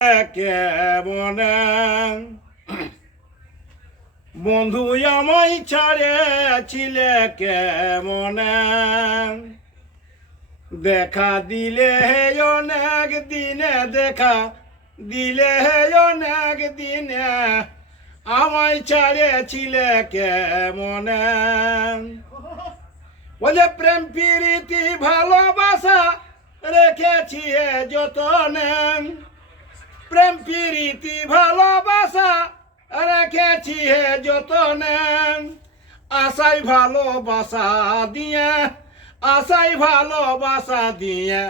কেমনে বন্ধু আমায় ছাড়েছিলে কেমনে দেখা দিলে অনেক দিনে দেখা দিলে অনেক দিনে আমায় ছাড়েছিলে কেমনে বলে প্রেম প্রীতি ভালোবাসা রেখেছি যতনে প্রেম প্রীতি ভালোবাসা রেখেছি যতনে আশাই ভালোবাসা দিয়ে আশাই ভালোবাসা দিয়ে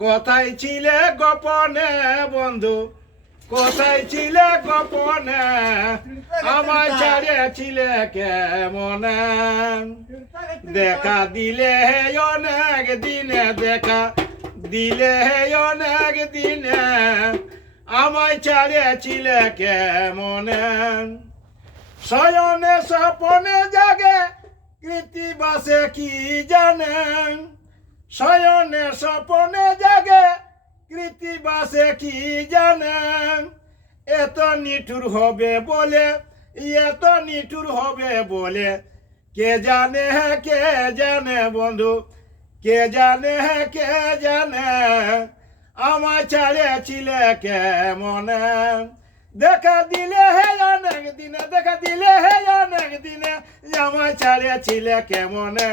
কোথায় ছিলে গোপনে বন্ধু কোথায় ছিলে গোপনে আমায় ছাড়িয়েছিলে কেমনে দেখা দিলে অনেক দিনে দেখা দিলে অনেক দিনে আমায় ছাড়িয়েছিলে কেমনে শয়নে স্বপনে জাগে কৃতিবাসে কি জানে শয়নে স্বপনে জাগে কৃতিবাসে কি জানে এত নিঠুর হবে বলে এত নিঠুর হবে বলে কে জানে বন্ধু কে জানে আমায় ছাড়িয়েছিলে কেমনে দেখা দিলে অনেক দিনে দেখা দিলে অনেক দিনে আমায় ছাড়িয়েছিলে কেমনে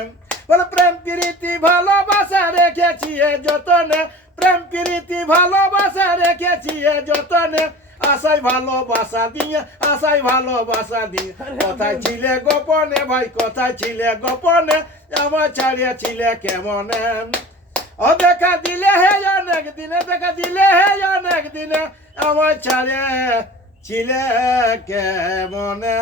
বলে প্রেম প্রীতি ভালোবাসা রেখেছি যতনে প্রেম প্রীতি ভালোবাসা রেখেছি যতনে আশাই ভালোবাসা দিয়ে আশাই ভালোবাসা দিয়ে কোথায় ছিলে গোপনে ভাই কোথায় ছিলে গোপনে আমার ছাড়িয়েছিলে কেমনে ও দেখা দিলে অনেক দিনে দেখা দিলে অনেক দিনে আমার ছাড়িয়েছিলে কেমনে।